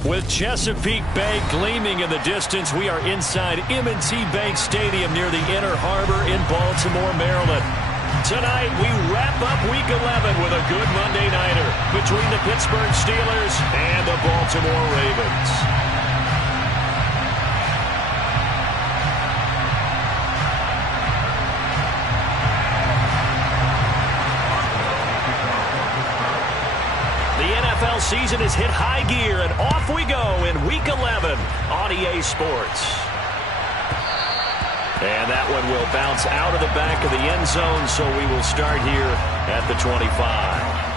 With Chesapeake Bay gleaming in the distance, we are inside M&T Bank Stadium near the Inner Harbor in Baltimore, Maryland. Tonight, we wrap up Week 11 with a good Monday nighter between the Pittsburgh Steelers and the Baltimore Ravens. NFL season has hit high gear, and off we go in Week 11 on EA Sports. And that one will bounce out of the back of the end zone, so we will start here at the 25.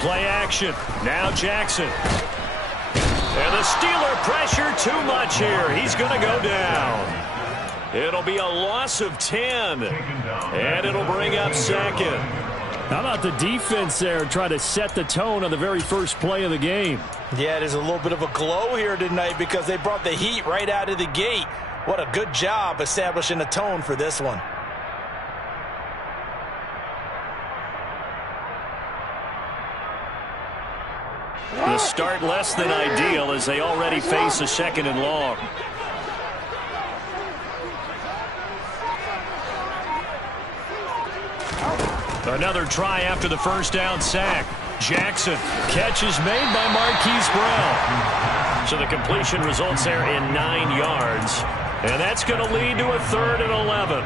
Play action. Now Jackson. And the Steeler pressure too much here. He's going to go down. It'll be a loss of 10. And it'll bring up second. How about the defense there try to set the tone on the very first play of the game? Yeah, there's a little bit of a glow here tonight because they brought the heat right out of the gate. What a good job establishing a tone for this one. The start less than ideal as they already face a 2nd and long. Another try after the first down sack. Jackson. Catch is made by Marquise Brown. So the completion results there in 9 yards. And that's going to lead to a 3rd and 11.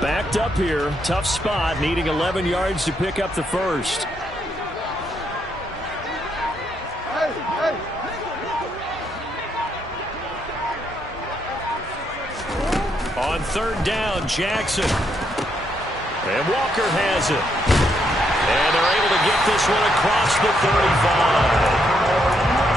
Backed up here. Tough spot. Needing 11 yards to pick up the first. On 3rd down, Jackson. And Walker has it. And they're able to get this one across the 35.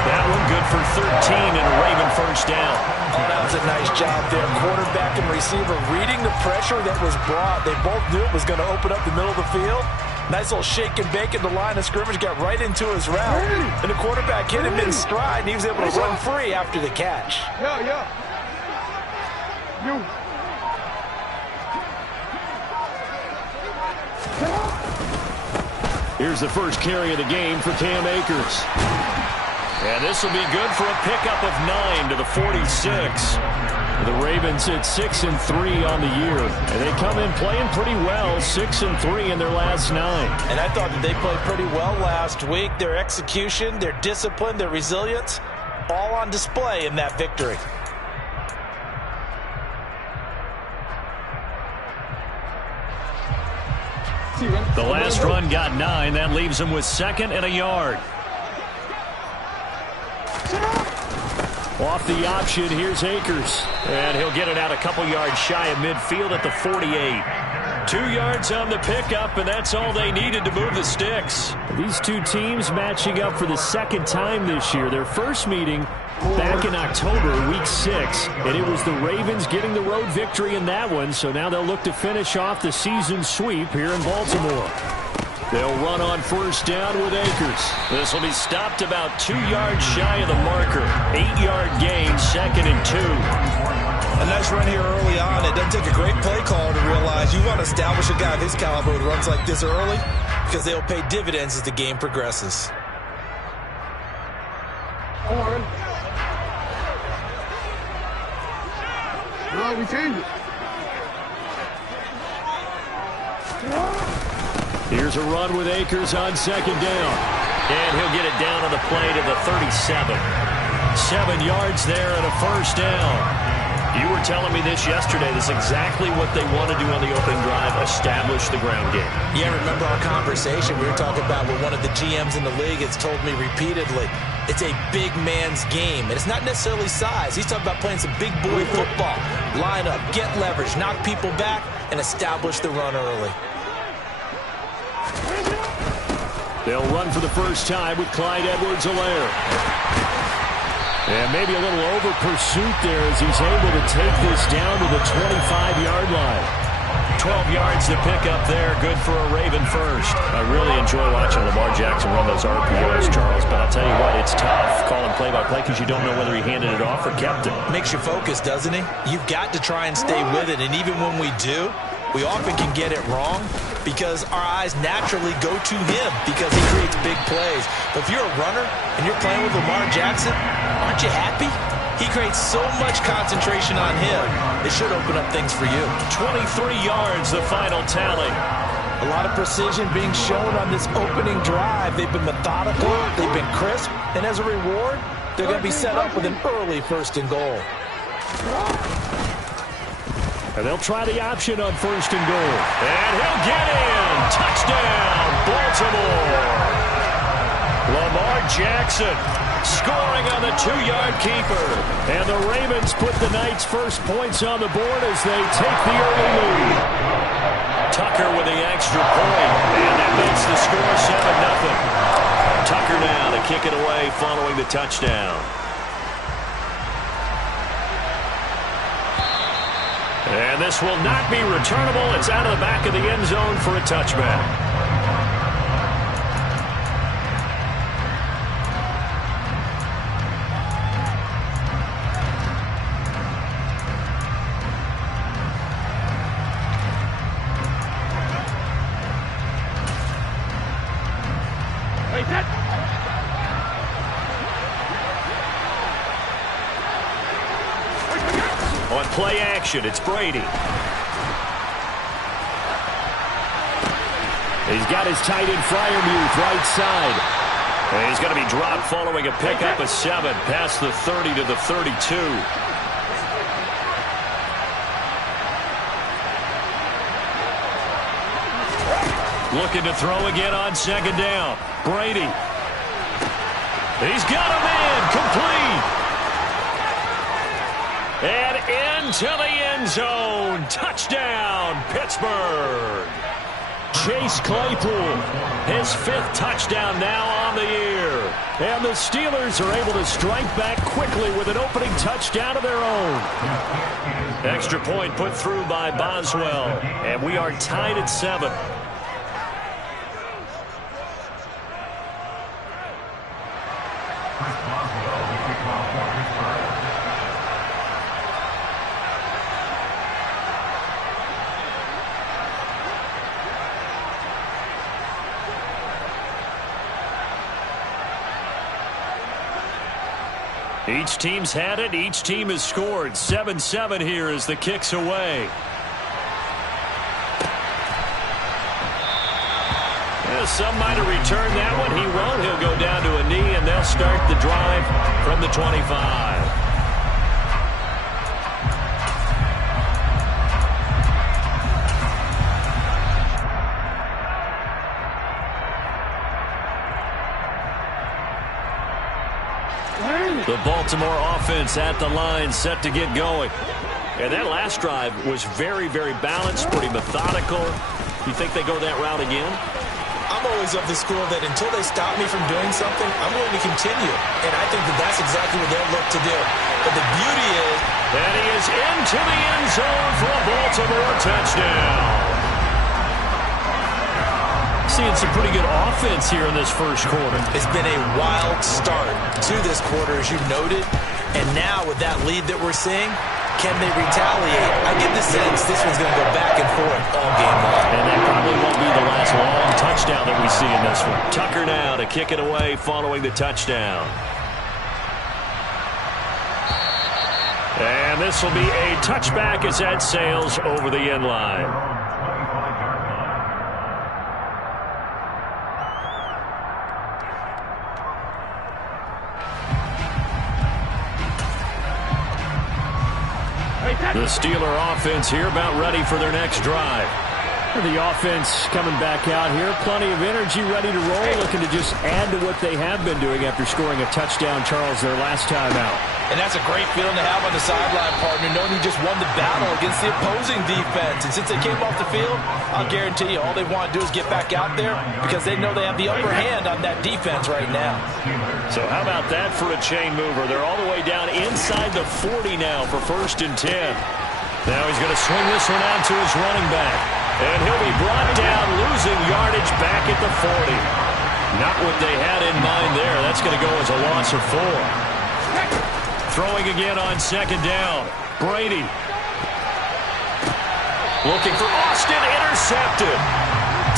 That one good for 13 and a Raven first down. Oh, that was a nice job there. Quarterback and receiver reading the pressure that was brought. They both knew it was going to open up the middle of the field. Nice little shake and bake in the line of scrimmage. Got right into his route. And the quarterback hit him in stride, and he was able to run free after the catch. Here's the first carry of the game for Cam Akers. And this will be good for a pickup of 9 to the 46. The Ravens at 6-3 on the year. And they come in playing pretty well, 6-3 in their last 9. And I thought that they played pretty well last week. Their execution, their discipline, their resilience, all on display in that victory. The last run got 9. That leaves them with 2nd and a yard. Off the option, here's Akers. And he'll get it out a couple yards shy of midfield at the 48. 2 yards on the pickup, and that's all they needed to move the sticks. These two teams matching up for the 2nd time this year. Their first meeting back in October, week 6. And it was the Ravens getting the road victory in that one. So now they'll look to finish off the season sweep here in Baltimore. They'll run on first down with Akers. This will be stopped about 2 yards shy of the marker. 8-yard gain, 2nd and 2. A nice run here early on. It doesn't take a great play call to realize you want to establish a guy of his caliber who runs like this early because they'll pay dividends as the game progresses. We change it. Here's a run with Akers on 2nd down. And he'll get it down on the play to the 37. 7 yards there and a first down. You were telling me this yesterday. This is exactly what they want to do on the opening drive, establish the ground game. Yeah, remember our conversation. We were talking about what one of the GMs in the league has told me repeatedly. It's a big man's game, and it's not necessarily size. He's talking about playing some big boy football. Line up, get leverage, knock people back, and establish the run early. They'll run for the first time with Clyde Edwards-Helaire. And maybe a little over pursuit there as he's able to take this down to the 25-yard line. 12 yards to pick up there. Good for a Raven first. I really enjoy watching Lamar Jackson run those RPOs, Charles, but I'll tell you what, it's tough calling play-by-play because you don't know whether he handed it off or kept it. Makes you focus, doesn't he? You've got to try and stay with it, and even when we do, we often can get it wrong because our eyes naturally go to him because he creates big plays. But if you're a runner and you're playing with Lamar Jackson, aren't you happy? He creates so much concentration on him. It should open up things for you. 23 yards, the final tally. A lot of precision being shown on this opening drive. They've been methodical, they've been crisp, and as a reward, they're going to be set up with an early 1st and goal. And they'll try the option on 1st and goal. And he'll get in. Touchdown, Baltimore. Lamar Jackson scoring on the 2-yard keeper. And the Ravens put the Knights' first points on the board as they take the early lead. Tucker with the extra point. And that makes the score 7-0. Tucker now to kick it away following the touchdown. And this will not be returnable. It's out of the back of the end zone for a touchback. On play action, it's Brady. He's got his tight end Freiermuth right side. And he's going to be dropped following a pickup of 7 past the 30 to the 32. Looking to throw again on 2nd down. Brady. He's got a man complete. And into the end zone. Touchdown, Pittsburgh. Chase Claypool, his 5th touchdown now on the year. And the Steelers are able to strike back quickly with an opening touchdown of their own. Extra point put through by Boswell. And we are tied at 7. Each team's had it. Each team has scored. 7-7 here as the kick's away. Yeah, some might have returned that one. He won't. He'll go down to a knee, and they'll start the drive from the 25. The Baltimore offense at the line, set to get going. And that last drive was very, very balanced, pretty methodical. You think they go that route again? I'm always of the school that until they stop me from doing something, I'm willing to continue. And I think that that's exactly what they'll look to do. But the beauty is that he is into the end zone for a Baltimore touchdown. Seeing some pretty good offense here in this first quarter. It's been a wild start to this quarter, as you noted. And now with that lead that we're seeing, can they retaliate? I get the sense this one's going to go back and forth all game long. And that probably won't be the last long touchdown that we see in this one. Tucker now to kick it away following the touchdown. And this will be a touchback as that sails over the end line. The Steeler offense here about ready for their next drive. The offense coming back out here. Plenty of energy, ready to roll, looking to just add to what they have been doing after scoring a touchdown, Charles, their last time out. And that's a great feeling to have on the sideline, partner, knowing you just won the battle against the opposing defense. And since they came off the field, I'll guarantee you all they want to do is get back out there because they know they have the upper hand on that defense right now. So how about that for a chain mover? They're all the way down inside the 40 now for 1st and 10. Now he's going to swing this one out to his running back. And he'll be brought down, losing yardage back at the 40. Not what they had in mind there. That's going to go as a loss of 4. Throwing again on 2nd down. Brady. Looking for Austin, intercepted.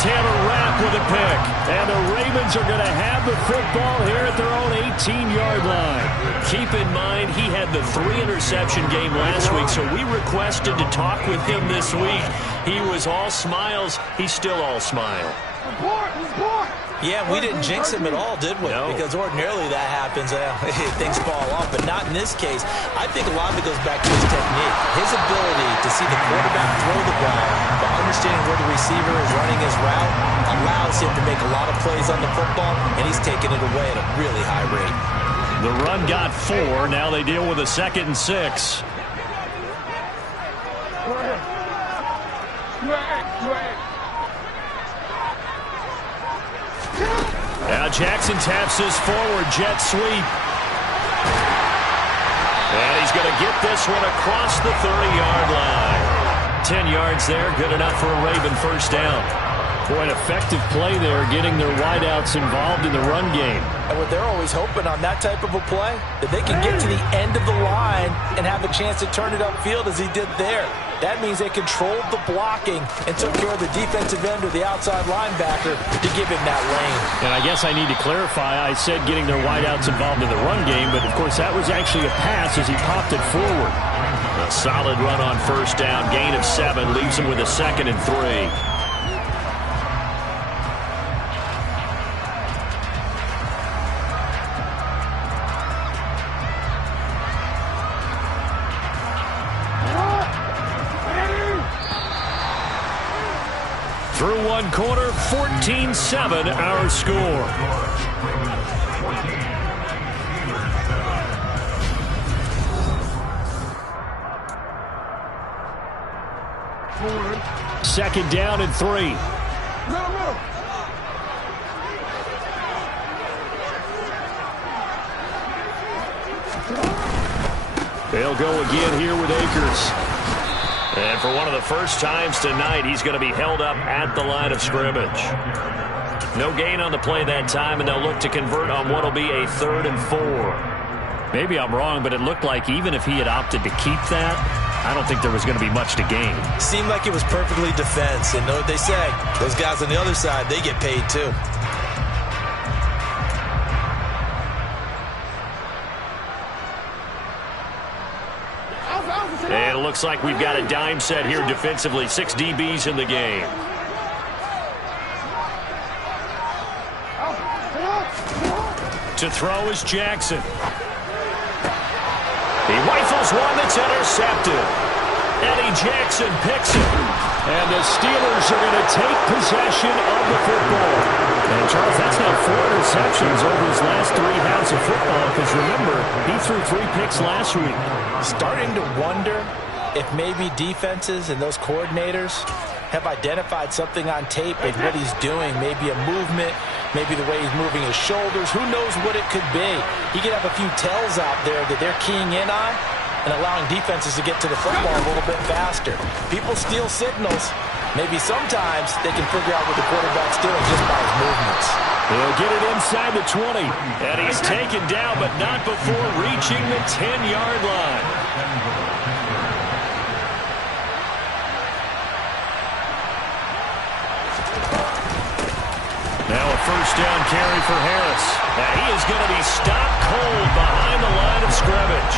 Taylor Rapp with a pick. And the Ravens are going to have the football here at their own 18-yard line. Keep in mind, he had the 3-interception game last week, so we requested to talk with him this week. He was all smiles. He's still all smile. Yeah, we didn't jinx him at all, did we? No. Because ordinarily that happens. Things fall off, but not in this case. I think a lot of it goes back to his technique. His ability to see the quarterback throw the ball, but understanding where the receiver is running his route, allows him to make a lot of plays on the football, and he's taking it away at a really high rate. The run got 4. Now they deal with a 2nd and 6. Now Jackson taps his forward jet sweep. And he's going to get this one across the 30-yard line. 10 yards there, good enough for a Raven 1st down. Boy, an effective play there, getting their wideouts involved in the run game. And what they're always hoping on that type of a play, that they can get to the end of the line and have a chance to turn it upfield as he did there. That means they controlled the blocking and took care of the defensive end or the outside linebacker to give him that lane. And I guess I need to clarify, I said getting their wideouts involved in the run game, but of course that was actually a pass as he popped it forward. A solid run on 1st down, gain of 7, leaves him with a 2nd and 3. Through 1 quarter, 14-7 our score. Second down and 3. They'll go again here with Akers. And for one of the first times tonight, he's going to be held up at the line of scrimmage. No gain on the play that time, and they'll look to convert on what will be a 3rd and 4. Maybe I'm wrong, but it looked like even if he had opted to keep that, I don't think there was going to be much to gain. Seemed like it was perfectly defense, and know what they say. Those guys on the other side, they get paid too. And it looks like we've got a dime set here defensively. 6 DBs in the game. To throw is Jackson. He rifles one that's intercepted. Eddie Jackson picks it. And the Steelers are going to take possession of the football. And, Charles, that's now 4 interceptions over his last 3 halves of football. Because, remember, he threw 3 picks last week. Starting to wonder if maybe defenses and those coordinators have identified something on tape of what he's doing. Maybe a movement, maybe the way he's moving his shoulders. Who knows what it could be? He could have a few tells out there that they're keying in on and allowing defenses to get to the football a little bit faster. People steal signals. Maybe sometimes they can figure out what the quarterback's doing just by his movements. He'll get it inside the 20. And he's taken down, but not before reaching the 10-yard line. Now a 1st down carry for Harris. And he is going to be stopped cold behind the line of scrimmage.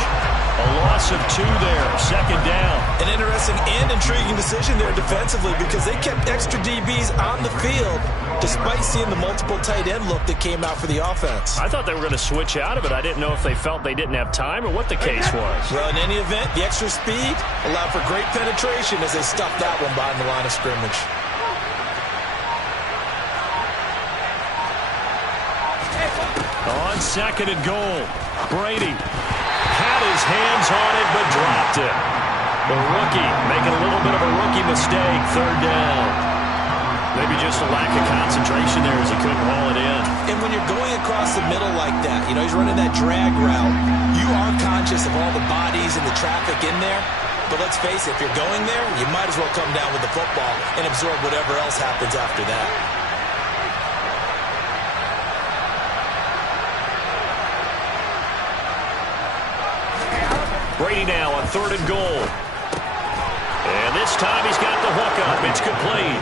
A loss of 2 there, 2nd down. An interesting and intriguing decision there defensively because they kept extra DBs on the field despite seeing the multiple tight end look that came out for the offense. I thought they were going to switch out of it. I didn't know if they felt they didn't have time or what the case was. Well, in any event, the extra speed allowed for great penetration as they stuffed that one behind the line of scrimmage. 2nd and goal. Brady had his hands on it but dropped it. The rookie making a little bit of a rookie mistake. 3rd down. Maybe just a lack of concentration there as he couldn't haul it in. And when you're going across the middle like that, you know, he's running that drag route, you are conscious of all the bodies and the traffic in there. But let's face it, if you're going there, you might as well come down with the football and absorb whatever else happens after that. Brady now on 3rd and goal. And this time he's got the hook up. It's complete.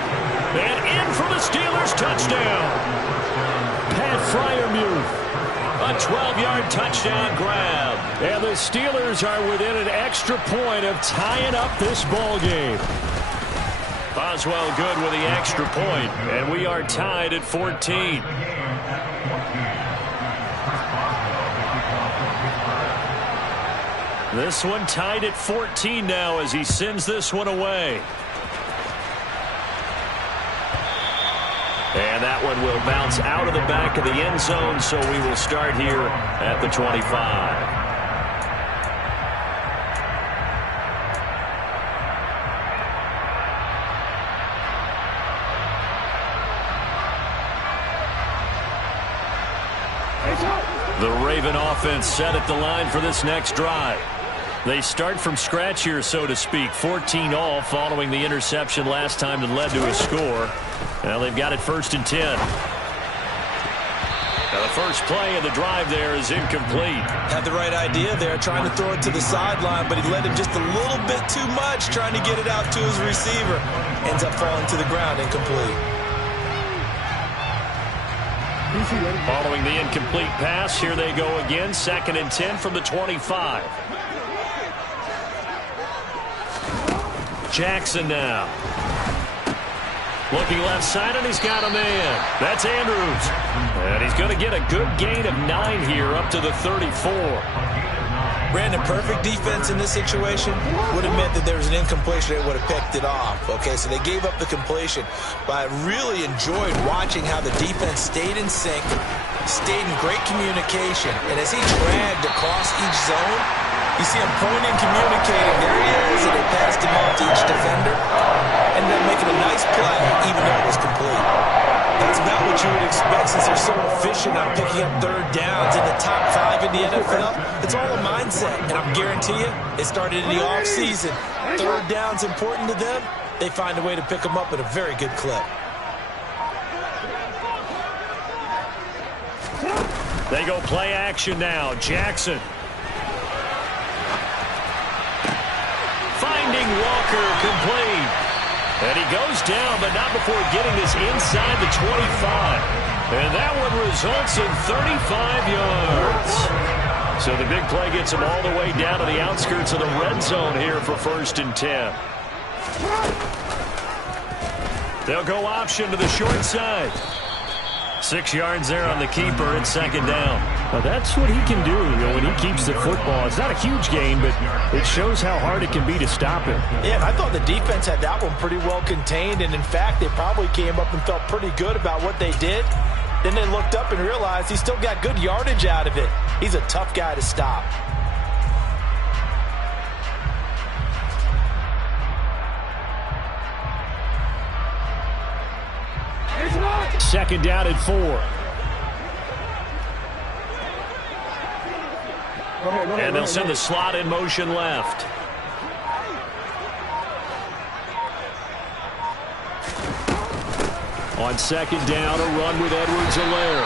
And in for the Steelers, touchdown. Pat Freiermuth. A 12-yard touchdown grab. And the Steelers are within an extra point of tying up this ball game. Boswell good with the extra point, and we are tied at 14. This one tied at 14 now as he sends this one away. And that one will bounce out of the back of the end zone, so we will start here at the 25. The Raven offense set at the line for this next drive. They start from scratch here, so to speak. 14 all following the interception last time that led to a score. Now they've got it 1st and 10. Now the first play of the drive there is incomplete. Had the right idea there, trying to throw it to the sideline, but he led him just a little bit too much, trying to get it out to his receiver. Ends up falling to the ground, incomplete. Following the incomplete pass, here they go again. 2nd and 10 from the 25. Jackson now. Looking left side, and he's got a man. That's Andrews. And he's going to get a good gain of 9 here up to the 34. Brandon, perfect defense in this situation would have meant that there was an incompletion. They would have picked it off. Okay, so they gave up the completion. But I really enjoyed watching how the defense stayed in sync, stayed in great communication. And as he dragged across each zone, you see him pointing, communicating. There he is, and they passed him off to each defender. Ended up making a nice play, even though it was complete. That's about what you would expect since they're so efficient on picking up 3rd downs in the top 5 in the NFL. It's all a mindset, and I guarantee you, it started in the offseason. 3rd down's important to them. They find a way to pick them up at a very good clip. They go play action now. Jackson. Finding Walker, complete. And he goes down, but not before getting this inside the 25. And that one results in 35 yards. So the big play gets him all the way down to the outskirts of the red zone here for 1st and 10. They'll go option to the short side. 6 yards there on the keeper. It's 2nd down. Now that's what he can do, you know, when he keeps the football. It's not a huge gain, but it shows how hard it can be to stop him. Yeah, I thought the defense had that one pretty well contained, and in fact, they probably came up and felt pretty good about what they did. Then they looked up and realized he still got good yardage out of it. He's a tough guy to stop. Second down at 4. And they'll send the slot in motion left. On 2nd down, a run with Edwards-Helaire.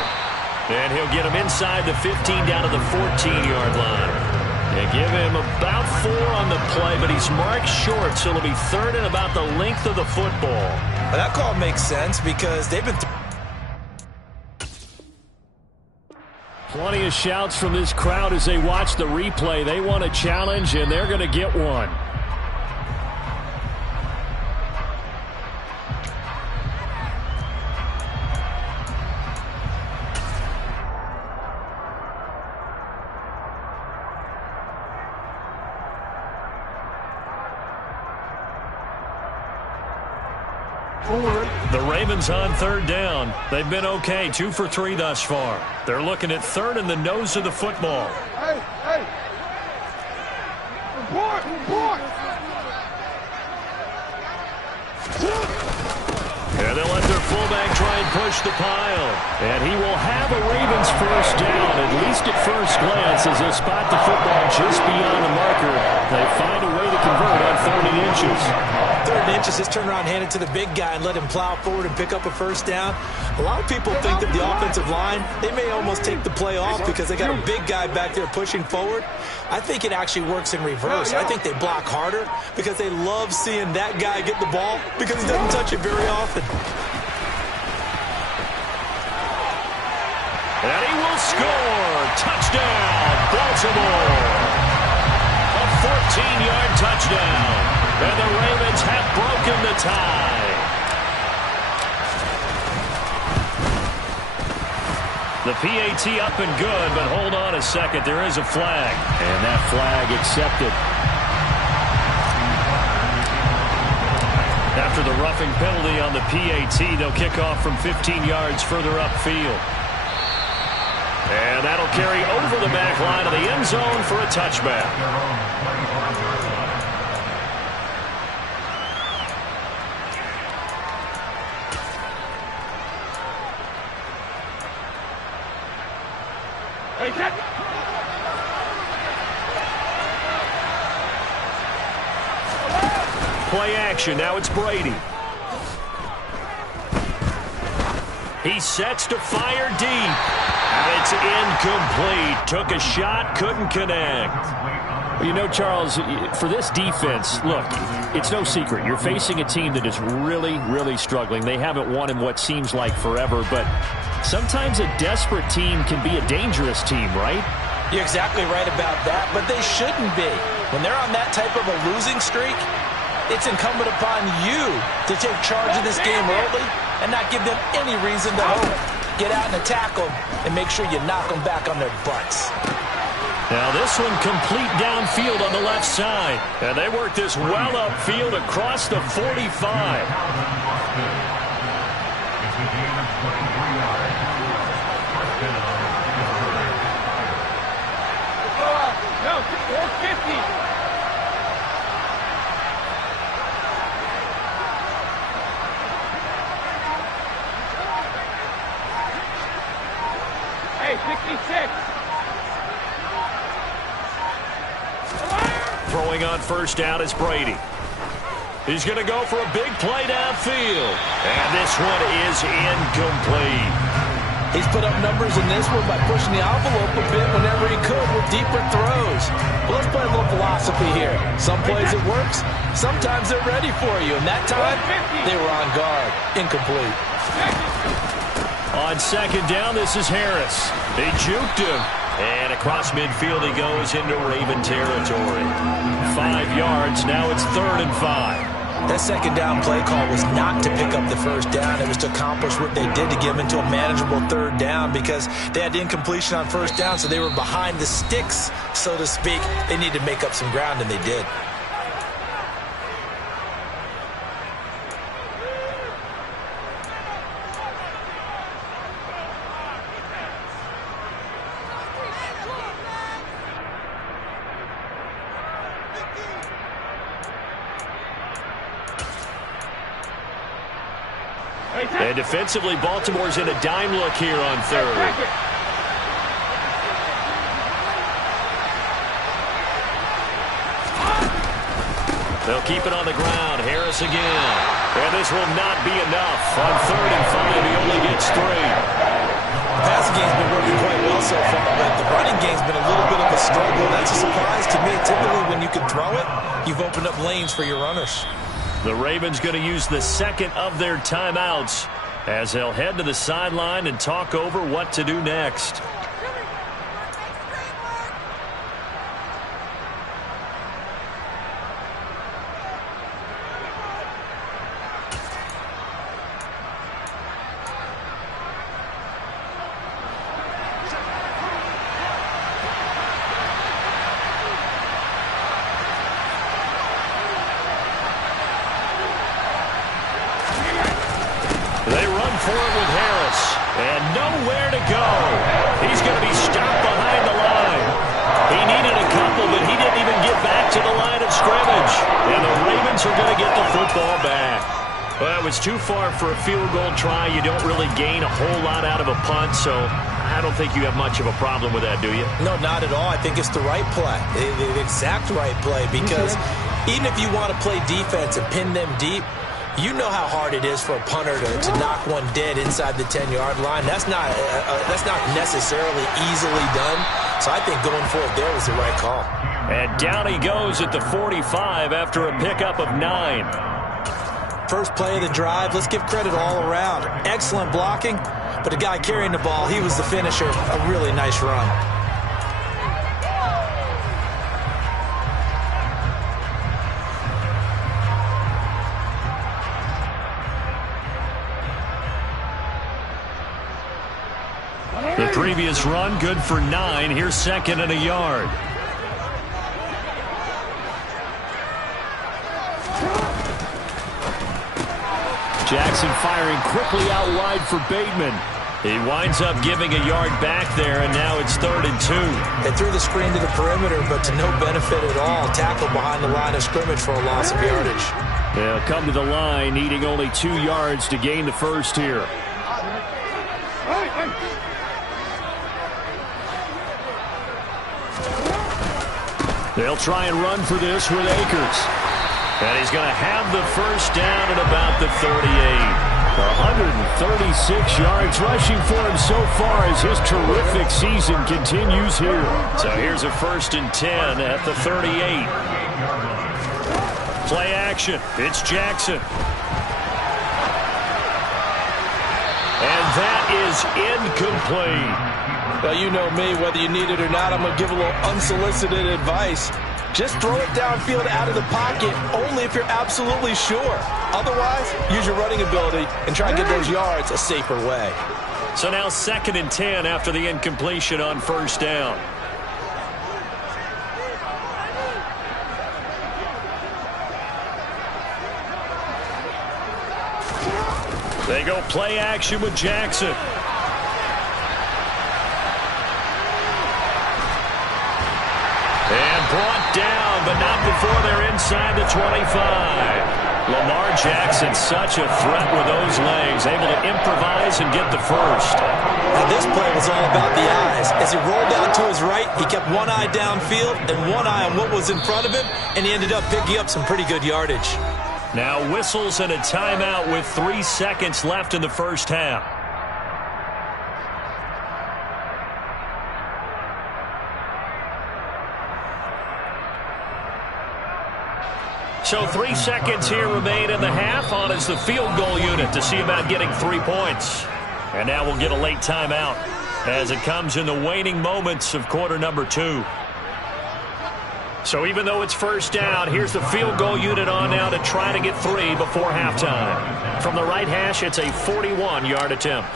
And he'll get him inside the 15 down to the 14-yard line. They give him about 4 on the play, but he's marked short, so it'll be 3rd and about the length of the football. Well, that call makes sense because they've been... Plenty of shouts from this crowd as they watch the replay. They want a challenge, and they're going to get one. Forward. The Ravens on third down. They've been okay, 2 for 3 thus far. They're looking at third in the nose of the football. Hey! Report! And they'll let their fullback try and push the pile. And he will have a Ravens first down, at least at first glance, as they'll spot the football just beyond the marker. They find a way to convert on 3rd and inches. 3rd and inches, just turn around, hand it to the big guy, and let him plow forward and pick up a first down. A lot of people think that the offensive line, they may almost take the play off because they got a big guy back there pushing forward. I think it actually works in reverse. I think they block harder because they love seeing that guy get the ball because he doesn't touch it very often. And he will score. Touchdown, Baltimore. A 14-yard touchdown. And the Ravens have broken the tie. The PAT up and good, but hold on a second. There is a flag. And that flag accepted. After the roughing penalty on the PAT, they'll kick off from 15 yards further upfield. And that'll carry over the back line of the end zone for a touchback. Play action. Now it's Brady. He sets to fire deep. And it's incomplete. Took a shot, couldn't connect. You know, Charles, for this defense, look, it's no secret. You're facing a team that is really, really struggling. They haven't won in what seems like forever, but sometimes a desperate team can be a dangerous team, right? You're exactly right about that, but they shouldn't be. When they're on that type of a losing streak, it's incumbent upon you to take charge of this game early and not give them any reason to hope. Get out and attack them and make sure you knock them back on their butts. Now this one complete downfield on the left side. And they work this well upfield across the 45. No, 450. Hey, 66. Throwing on first down is Brady. He's going to go for a big play downfield. And this one is incomplete. He's put up numbers in this one by pushing the envelope a bit whenever he could with deeper throws. Well, let's play a little philosophy here. Some plays it works. Sometimes they're ready for you. And that time, they were on guard. Incomplete. On second down, this is Harris. They juked him. And across midfield he goes into Raven territory. 5 yards. Now it's 3rd and 5. That second down play call was not to pick up the first down. It was to accomplish what they did to get them into a manageable 3rd down because they had the incompletion on first down, so they were behind the sticks, so to speak. They needed to make up some ground, and they did. And defensively, Baltimore's in a dime look here on 3rd. They'll keep it on the ground. Harris again. And this will not be enough. On 3rd and 5, he only gets 3. The passing game's been working quite well so far, but the running game's been a little bit of a struggle. That's a surprise to me. Typically, when you can throw it, you've opened up lanes for your runners. The Ravens going to use the second of their timeouts as they'll head to the sideline and talk over what to do next. for it with Harris. And nowhere to go. He's going to be stopped behind the line. He needed a couple, but he didn't even get back to the line of scrimmage. And the Ravens are going to get the football back. Well, it was too far for a field goal try. You don't really gain a whole lot out of a punt, so I don't think you have much of a problem with that, do you? No, not at all. I think it's the right play, the exact right play, because even if you want to play defense and pin them deep, you know how hard it is for a punter to knock one dead inside the 10-yard line. That's not necessarily easily done. So I think going for it there was the right call. And down he goes at the 45 after a pickup of 9. First play of the drive, let's give credit all around. Excellent blocking, but the guy carrying the ball, he was the finisher. A really nice run. The previous run, good for 9. Here's second and a yard. Jackson firing quickly out wide for Bateman. He winds up giving a yard back there, and now it's 3rd and 2. They threw the screen to the perimeter, but to no benefit at all. Tackle behind the line of scrimmage for a loss of yardage. They'll come to the line, needing only 2 yards to gain the first here. They'll try and run for this with Akers. And he's going to have the first down at about the 38. 136 yards rushing for him so far as his terrific season continues here. So here's a 1st and 10 at the 38. Play action. It's Jackson. And that is incomplete. Well, you know me, whether you need it or not, I'm going to give a little unsolicited advice. Just throw it downfield out of the pocket only if you're absolutely sure. Otherwise, use your running ability and try and get those yards a safer way. So now 2nd and 10 after the incompletion on 1st down. They go play action with Jackson. And brought down, but not before they're inside the 25. Lamar Jackson, such a threat with those legs, able to improvise and get the first. Now this play was all about the eyes. As he rolled out to his right, he kept one eye downfield and one eye on what was in front of him, and he ended up picking up some pretty good yardage. Now whistles and a timeout with 3 seconds left in the first half. So 3 seconds here remain in the half. On is the field goal unit to see about getting 3 points. And now we'll get a late timeout as it comes in the waning moments of quarter number 2. So even though it's first down, here's the field goal unit on now to try to get 3 before halftime. From the right hash, it's a 41-yard attempt.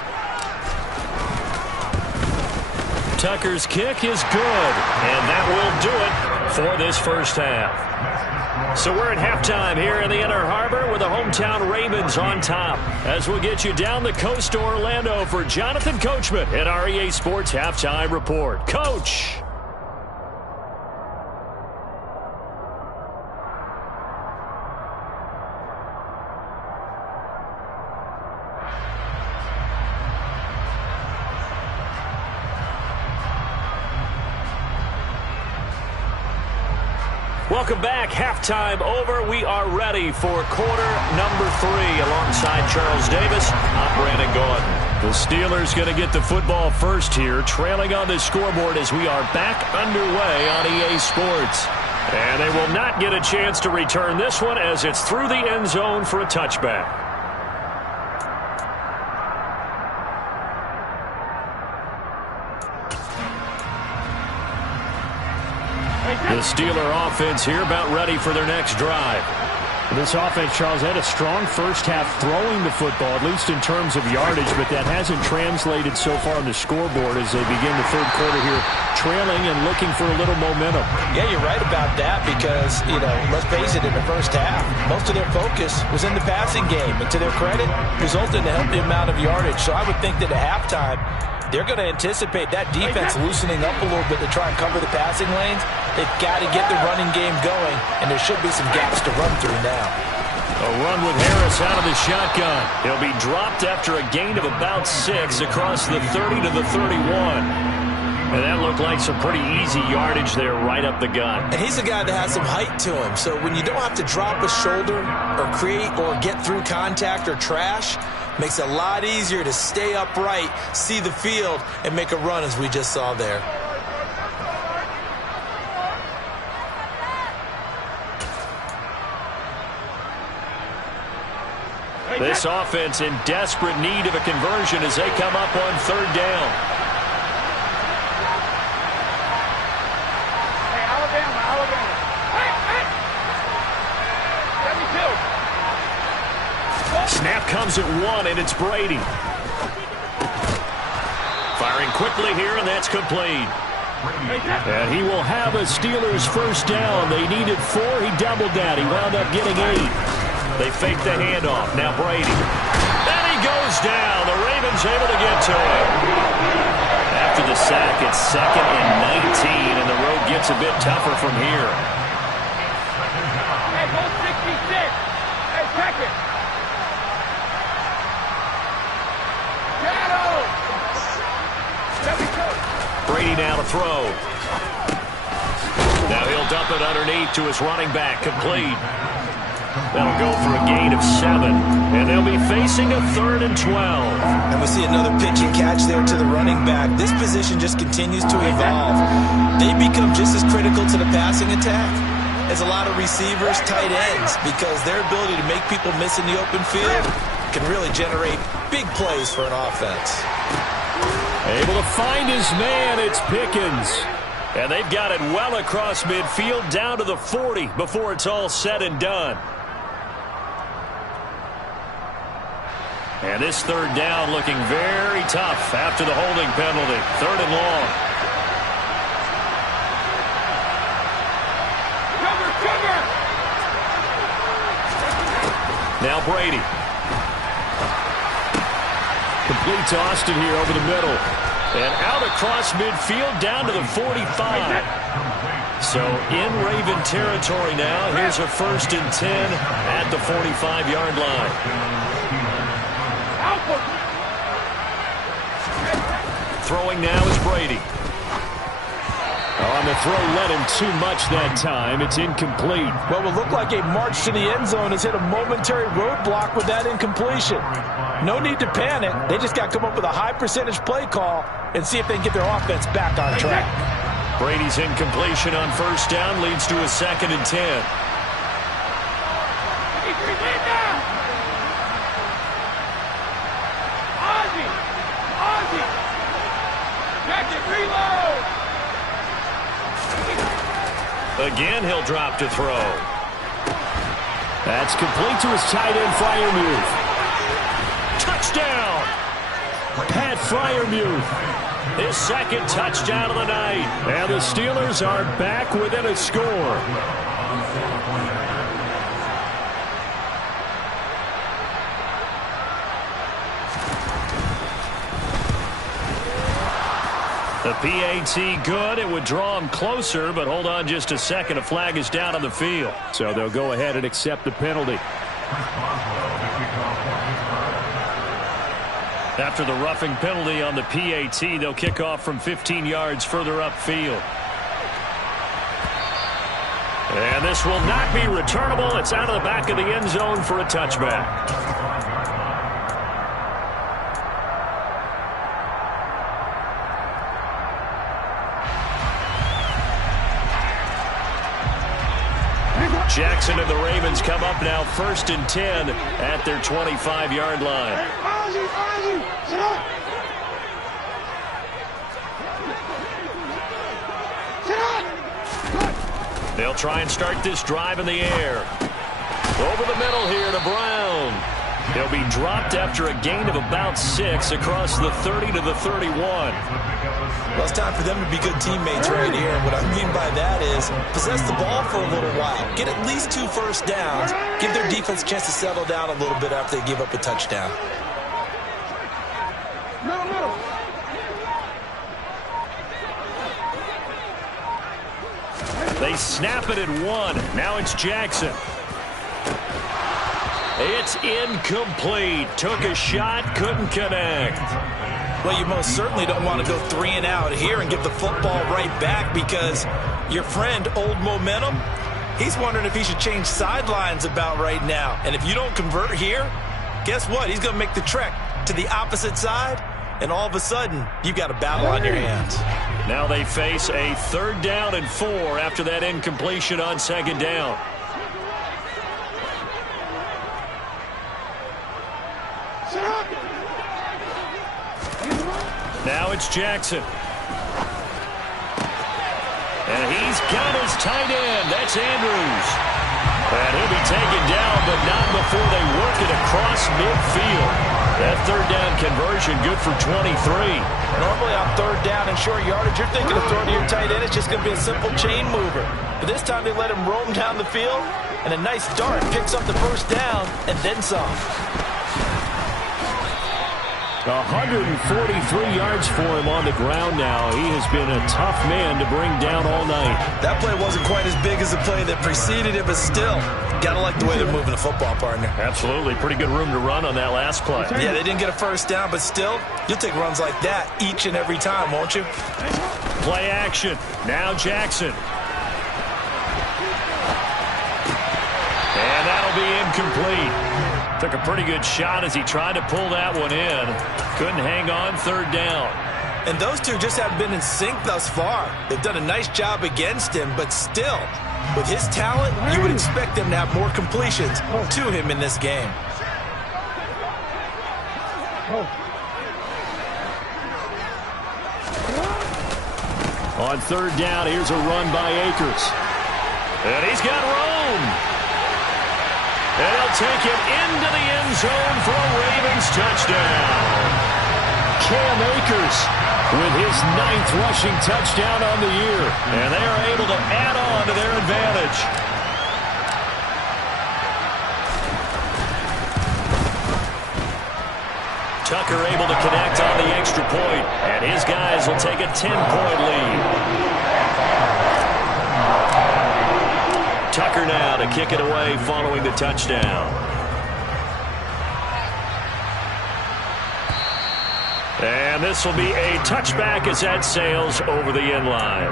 Tucker's kick is good, and that will do it for this first half. So we're at halftime here in the Inner Harbor with the hometown Ravens on top. As we'll get you down the coast to Orlando for Jonathan Coachman at our EA Sports Halftime Report. Coach! Welcome back. Halftime over. We are ready for quarter number 3 alongside Charles Davis. I'm Brandon Gordon. The Steelers going to get the football first here, trailing on the scoreboard as we are back underway on EA Sports. And they will not get a chance to return this one as it's through the end zone for a touchback. The Steeler offense here about ready for their next drive. This offense, Charles, had a strong first half throwing the football, at least in terms of yardage, but that hasn't translated so far on the scoreboard as they begin the third quarter here, trailing and looking for a little momentum. Yeah, you're right about that because, let's face it, in the first half, most of their focus was in the passing game. And to their credit, resulted in a healthy amount of yardage. So I would think that at halftime, they're going to anticipate that defense loosening up a little bit to try and cover the passing lanes. They've got to get the running game going, and there should be some gaps to run through now. A run with Harris out of the shotgun. He'll be dropped after a gain of about 6 across the 30 to the 31. And that looked like some pretty easy yardage there right up the gut. And he's a guy that has some height to him. So when you don't have to drop a shoulder or create or get through contact or trash, makes it a lot easier to stay upright, see the field, and make a run as we just saw there. This offense in desperate need of a conversion as they come up on third down. Hey, Alabama. Hey. 72. Snap comes at 1, and it's Brady. Firing quickly here, and that's complete. And he will have a Steelers first down. They needed 4. He doubled that. He wound up getting 8. They fake the handoff. Now Brady. And he goes down. The Ravens able to get to him. After the sack, it's 2nd and 19, and the road gets a bit tougher from here. Hey, go 66. Hey, check it. Shadow. 72. Brady now to throw. Now he'll dump it underneath to his running back. Complete. That'll go for a gain of 7. And they'll be facing a 3rd and 12. And we see another pitch and catch there to the running back. This position just continues to evolve. They become just as critical to the passing attack as a lot of receivers, tight ends, because their ability to make people miss in the open field can really generate big plays for an offense. Able to find his man. It's Pickens. And they've got it well across midfield down to the 40 before it's all said and done. And this third down looking very tough after the holding penalty. 3rd and long. Cover. Now Brady. Complete to Austin here over the middle. And out across midfield down to the 45. So in Raven territory now. Here's a 1st and 10 at the 45-yard line. Throwing now is Brady. On the throw, led him too much that time. It's incomplete. What will look like a march to the end zone has hit a momentary roadblock with that incompletion. No need to panic. They just got to come up with a high percentage play call and see if they can get their offense back on track. Brady's incompletion on 1st down leads to a 2nd and 10. Again, he'll drop to throw. That's complete to his tight end, Freiermuth. Touchdown! Pat Freiermuth. His 2nd touchdown of the night. And the Steelers are back within a score. The PAT good. It would draw him closer, but hold on just a second. A flag is down on the field. So they'll go ahead and accept the penalty. After the roughing penalty on the PAT, they'll kick off from 15 yards further upfield. And this will not be returnable. It's out of the back of the end zone for a touchback. Jackson and the Ravens come up now 1st and 10 at their 25-yard line. They'll try and start this drive in the air. Over the middle here to Brown. He'll be dropped after a gain of about 6 across the 30 to the 31. Well, it's time for them to be good teammates right here. And what I mean by that is possess the ball for a little while. Get at least 2 first downs. Give their defense a chance to settle down a little bit after they give up a touchdown. They snap it at 1. Now it's Jackson. It's incomplete. Took a shot, couldn't connect. Well, you most certainly don't want to go 3 and out here and give the football right back because your friend, Old Momentum, he's wondering if he should change sidelines about right now. And if you don't convert here, guess what? He's going to make the trek to the opposite side, and all of a sudden, you've got a battle on your hands. Now they face a 3rd down and 4 after that incompletion on 2nd down. Now it's Jackson. And he's got his tight end. That's Andrews. And he'll be taken down, but not before they work it across midfield. That 3rd down conversion good for 23. Normally on 3rd down and short yardage, you're thinking of throwing to your tight end. It's just going to be a simple chain mover. But this time they let him roam down the field, and a nice dart picks up the 1st down and then some. 143 yards for him on the ground now. He has been a tough man to bring down all night. That play wasn't quite as big as the play that preceded it, but still, gotta like the way they're moving the football, partner. Absolutely. Pretty good room to run on that last play. Yeah, they didn't get a 1st down, but still, you'll take runs like that each and every time, won't you? Play action. Now Jackson. And that'll be incomplete. Took a pretty good shot as he tried to pull that one in. Couldn't hang on 3rd down. And those two just haven't been in sync thus far. They've done a nice job against him, but still, with his talent, you would expect them to have more completions to him in this game. On 3rd down, here's a run by Akers. And he's got room. And he'll take it into the end zone for a Ravens touchdown. Cam Akers with his 9th rushing touchdown on the year. And they are able to add on to their advantage. Tucker able to connect on the extra point, and his guys will take a 10-point lead. Tucker now to kick it away following the touchdown. And this will be a touchback as that sails over the end line.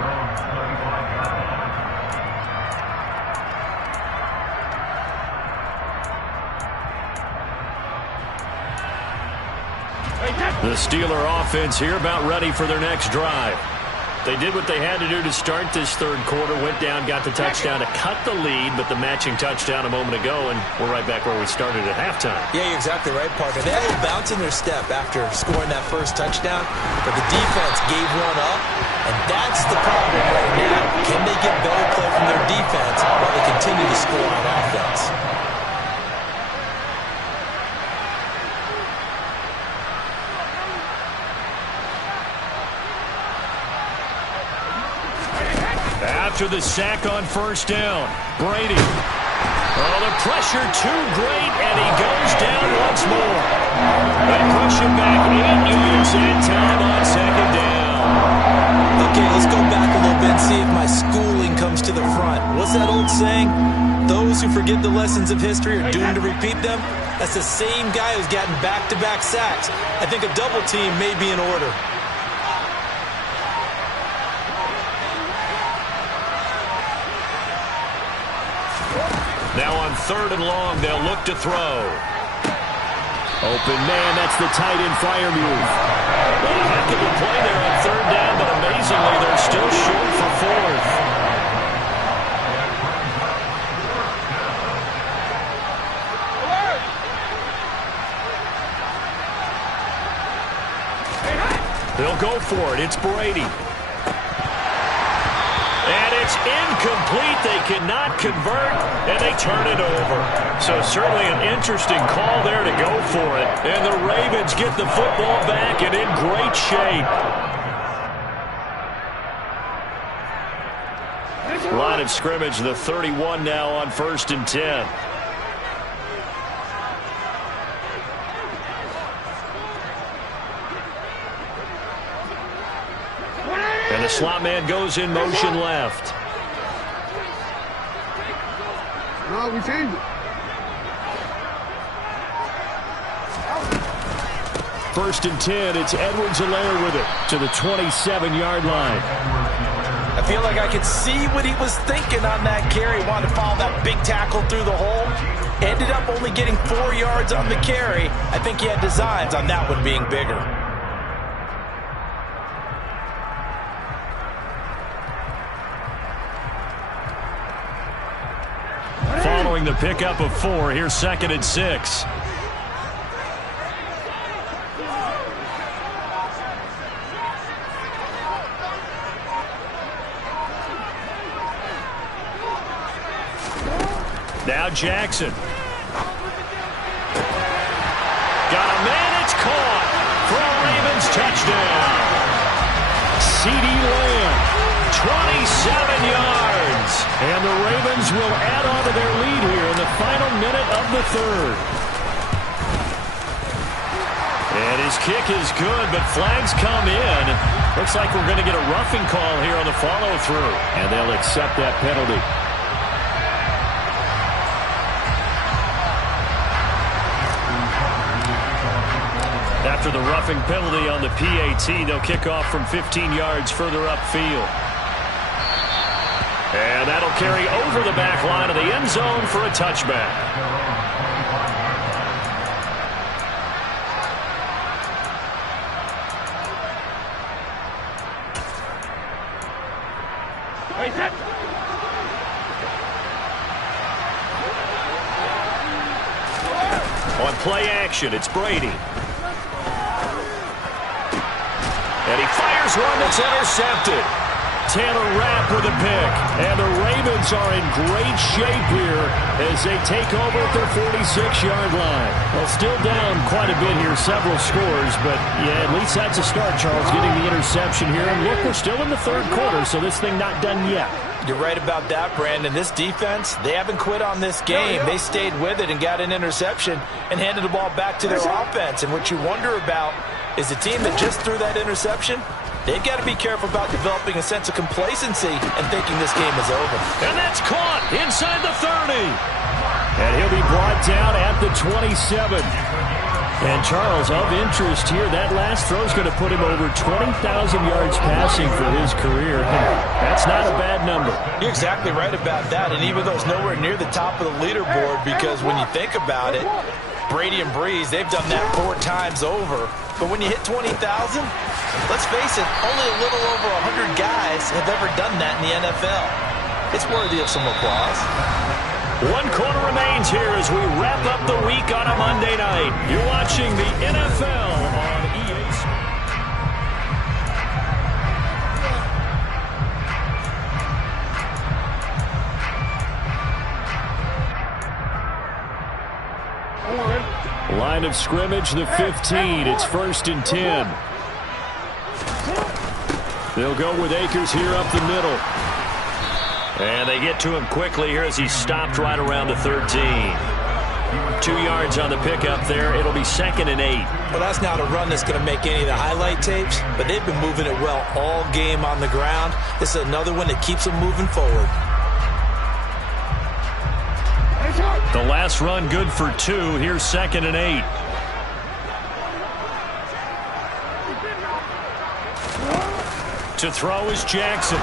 The Steeler offense here about ready for their next drive. They did what they had to do to start this 3rd quarter, went down, got the touchdown to cut the lead, but the matching touchdown a moment ago, and we're right back where we started at halftime. Yeah, you're exactly right, partner. They had a little bounce in their step after scoring that 1st touchdown, but the defense gave one up, and that's the problem right now. Can they get better play from their defense while they continue to score on offense? After the sack on 1st down, Brady. Oh, the pressure too great, and he goes down once more. They push him back 8 yards that time on 2nd down. Okay, let's go back a little bit and see if my schooling comes to the front. What's that old saying? Those who forget the lessons of history are doomed to repeat them. That's the same guy who's gotten back-to-back sacks. I think a double team may be in order. Now on 3rd and long, they'll look to throw. Open man, that's the tight end fire move. Well, a heck of a play there on 3rd down, but amazingly, they're still short for 4th. They'll go for it. It's Brady. And it's is incomplete. They cannot convert, and they turn it over. So certainly an interesting call there to go for it. And the Ravens get the football back and in great shape. Line of scrimmage, the 31 now on 1st and 10. And the slot man goes in motion left. No, we changed it. 1st and 10. It's Edwards-Helaire with it to the 27-yard line. I feel like I could see what he was thinking on that carry. He wanted to follow that big tackle through the hole. Ended up only getting 4 yards on the carry. I think he had designs on that one being bigger. Following the pickup of 4, here's 2nd and 6. Now Jackson. Got a man, it's caught for a Ravens touchdown. CeeDee Lamb, 27 yards. And the Ravens will add on to their lead here in the final minute of the 3rd. And his kick is good, but flags come in. Looks like we're going to get a roughing call here on the follow-through. And they'll accept that penalty. After the roughing penalty on the PAT, they'll kick off from 15 yards further upfield. And that'll carry over the back line of the end zone for a touchback. On play action, it's Brady. And he fires one that's intercepted. Taylor Rapp with a pick. And the Ravens are in great shape here as they take over at their 46-yard line. Well, still down quite a bit here, several scores, but yeah, at least that's a start, Charles, getting the interception here. And look, we're still in the 3rd quarter, so this thing not done yet. You're right about that, Brandon. This defense, they haven't quit on this game. They stayed with it and got an interception and handed the ball back to their offense. And what you wonder about is the team that just threw that interception, they've got to be careful about developing a sense of complacency and thinking this game is over. And that's caught inside the 30. And he'll be brought down at the 27. And Charles, of interest here, that last throw is going to put him over 20,000 yards passing for his career. That's not a bad number. You're exactly right about that. And even though it's nowhere near the top of the leaderboard, because when you think about it, Brady and Breeze, they've done that 4 times over. But when you hit 20,000, let's face it, only a little over 100 guys have ever done that in the NFL. It's worthy of some applause. 1 quarter remains here as we wrap up the week on a Monday night. You're watching the NFL on EA Sports. Line of scrimmage, the 15. It's 1st and 10. They'll go with Akers here up the middle. And they get to him quickly here as he stopped right around the 13. 2 yards on the pickup there. It'll be 2nd and 8. Well, that's not a run that's going to make any of the highlight tapes, but they've been moving it well all game on the ground. This is another one that keeps them moving forward. The last run good for 2. Here's 2nd and 8. To throw is Jackson.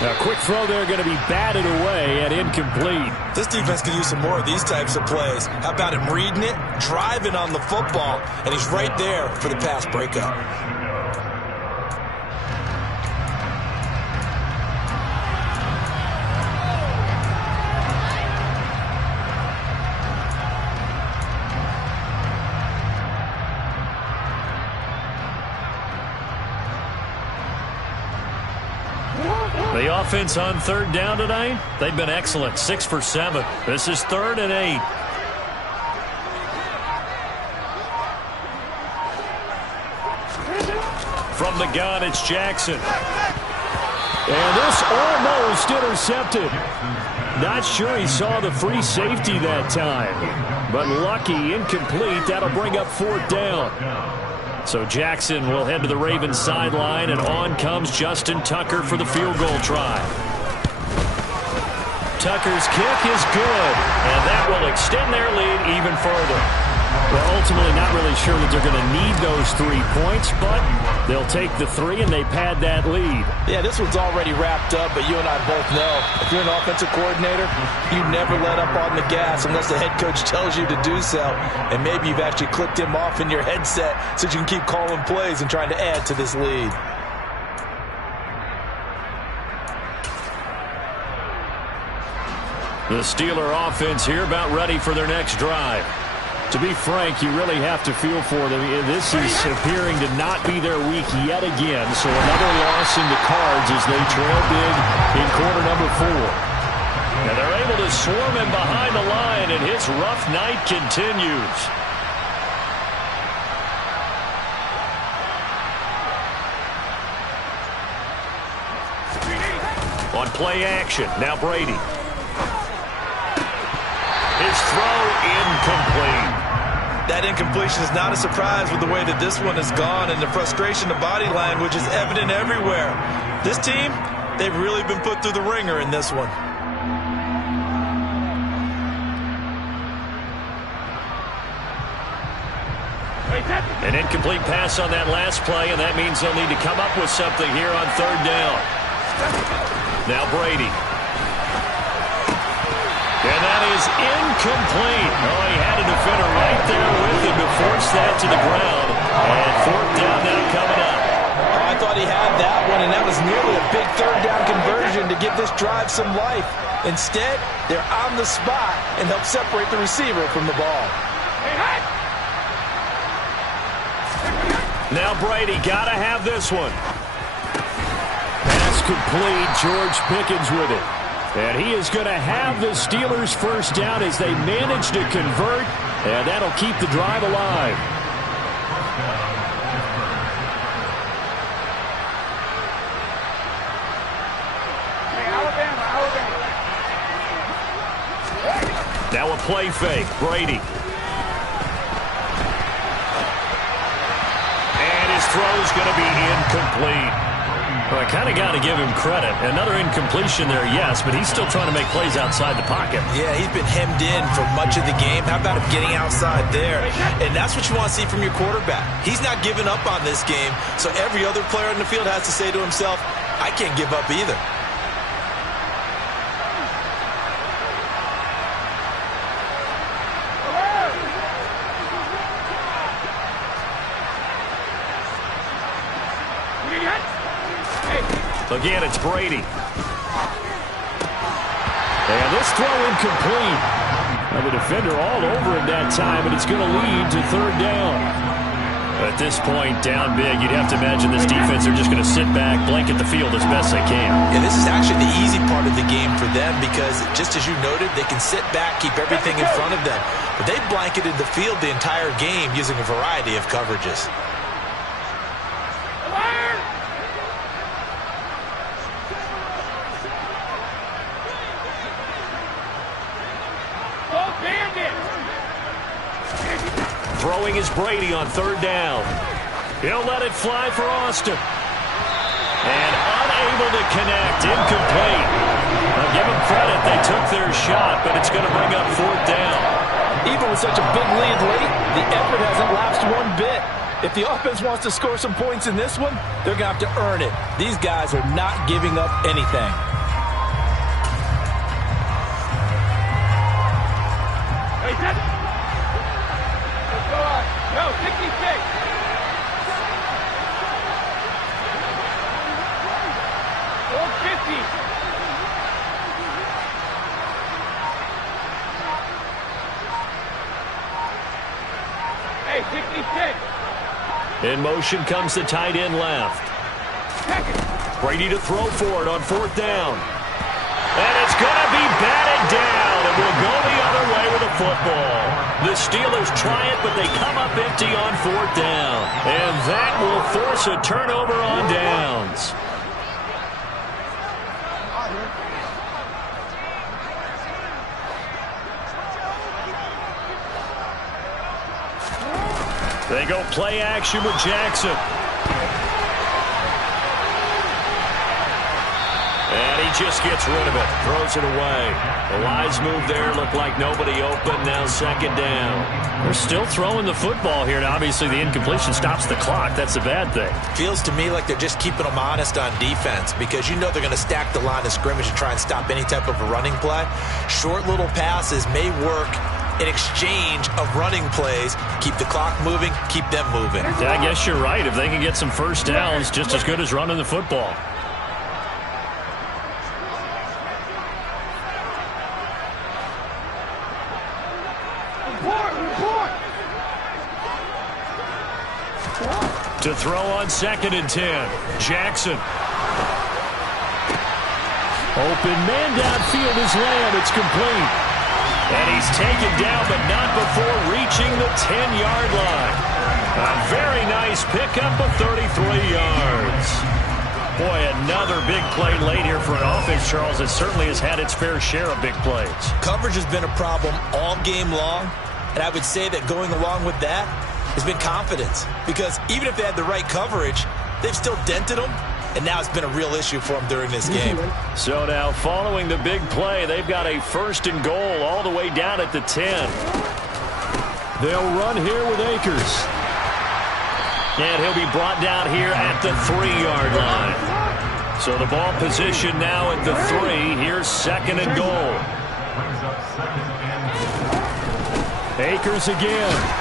A quick throw there going to be batted away and incomplete. This defense could use some more of these types of plays. How about him reading it, driving on the football, and he's right there for the pass breakup. The offense on third down tonight? They've been excellent, 6 for 7. This is 3rd and 8. From the gun, it's Jackson. And this almost intercepted. Not sure he saw the free safety that time. But lucky, incomplete. That'll bring up 4th down. So Jackson will head to the Ravens sideline, and on comes Justin Tucker for the field goal try. Tucker's kick is good, and that will extend their lead even further. Well, ultimately not really sure that they're going to need those 3 points, but they'll take the 3 and they pad that lead. Yeah, this one's already wrapped up, but you and I both know if you're an offensive coordinator, you never let up on the gas unless the head coach tells you to do so. And maybe you've actually clicked him off in your headset so you can keep calling plays and trying to add to this lead. The Steeler offense here about ready for their next drive. To be frank, you really have to feel for them. This is appearing to not be their week yet again. So another loss in the cards as they trail big in quarter number 4. And they're able to swarm him behind the line, and his rough night continues. On play action, now Brady. His throw incomplete. That incompletion is not a surprise with the way that this one has gone, and the frustration of body language is evident everywhere. This team, they've really been put through the ringer in this one. An incomplete pass on that last play, and that means they'll need to come up with something here on 3rd down. Now Brady. And that is incomplete. Oh, he had a defender right there with him to force that to the ground. And 4th down now coming up. Oh, I thought he had that one, and that was nearly a big 3rd down conversion to give this drive some life. Instead, they're on the spot and help separate the receiver from the ball. Now Brady, gotta have this one. Pass complete. George Pickens with it. And he is going to have the Steelers' first down as they manage to convert, and that'll keep the drive alive. Now a play fake, Brady. And his throw's going to be incomplete. Well, I kind of got to give him credit. Another incompletion there, yes, but he's still trying to make plays outside the pocket. Yeah, he's been hemmed in for much of the game. How about him getting outside there? And that's what you want to see from your quarterback. He's not giving up on this game, so every other player in the field has to say to himself, I can't give up either. Again, it's Brady. And this throw incomplete. Now the defender all over him that time, and it's going to lead to 3rd down. At this point, down big, you'd have to imagine this defense are just going to sit back, blanket the field as best they can. And this is actually the easy part of the game for them because, just as you noted, they can sit back, keep everything in front of them. But they've blanketed the field the entire game using a variety of coverages. Throwing is Brady on 3rd down. He'll let it fly for Austin. And unable to connect. Incomplete. Now give them credit. They took their shot, but it's going to bring up 4th down. Even with such a big lead late, the effort hasn't lapsed one bit. If the offense wants to score some points in this one, they're going to have to earn it. These guys are not giving up anything. Go, 66. Hey, 66. In motion comes the tight end left. Brady to throw for it on 4th down. And it's going to be batted down, and we'll go the other way with the football. The Steelers try it, but they come up empty on 4th down. And that will force a turnover on downs. They go play action with Jackson. And he just gets rid of it. Throws it away. The wise move there. Looked like nobody open. Now 2nd down. They're still throwing the football here. And obviously the incompletion stops the clock. That's a bad thing. Feels to me like they're just keeping them honest on defense because you know they're going to stack the line of scrimmage and try and stop any type of a running play. Short little passes may work in exchange of running plays. Keep the clock moving. Keep them moving. Yeah, I guess you're right. If they can get some first downs, just as good as running the football. To throw on 2nd and 10. Jackson. Open man downfield is Lamb. It's complete. And he's taken down, but not before reaching the 10-yard line. A very nice pickup of 33 yards. Boy, another big play late here for an offense, Charles, that certainly has had its fair share of big plays. Coverage has been a problem all game long, and I would say that going along with that has been confidence. Because even if they had the right coverage, they've still dented them, and now it's been a real issue for them during this game. So now following the big play, they've got a 1st and goal all the way down at the 10. They'll run here with Akers. And he'll be brought down here at the 3-yard line. So the ball position now at the 3. Here's 2nd and goal. Akers again.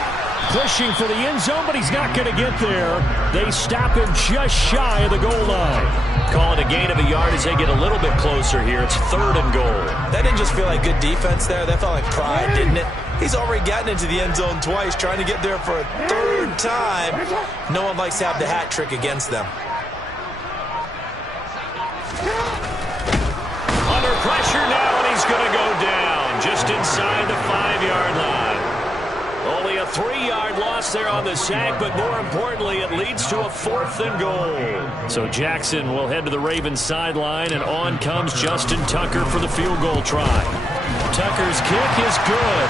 Pushing for the end zone, but he's not going to get there. They stop him just shy of the goal line. Call it a gain of a yard as they get a little bit closer here. It's 3rd and goal. That didn't just feel like good defense there. That felt like pride, didn't it? He's already gotten into the end zone twice, trying to get there for a 3rd time. No one likes to have the hat trick against them. Under pressure now, and he's going to go down just inside the 5-yard line. Only a 3-yard loss there on the sack, but more importantly, it leads to a 4th and goal. So Jackson will head to the Ravens sideline, and on comes Justin Tucker for the field goal try. Tucker's kick is good.